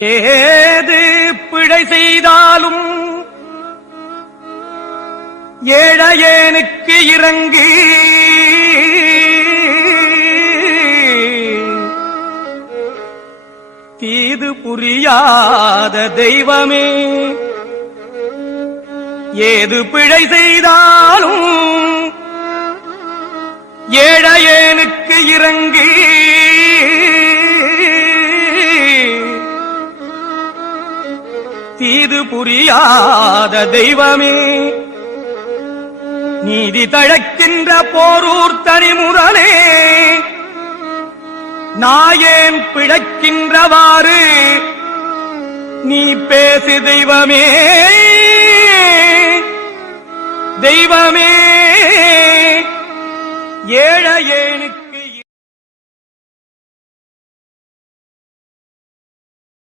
ஏது பிழை செய்தாலும் ஏழையேனுக்கு இறங்கி தீது புரியாத தெய்வமே, ஏது பிழை செய்தாலும் ஏழையேனுக்கு இறங்கி தீது புரியாத தெய்வமே, நீதி தழைக்கின்ற போரூர் தனிமுதலே, நாயேன் பிழைக்கின்றவாறு நீ பேசு தெய்வமே, தெய்வமே ஏழையேனுக்கு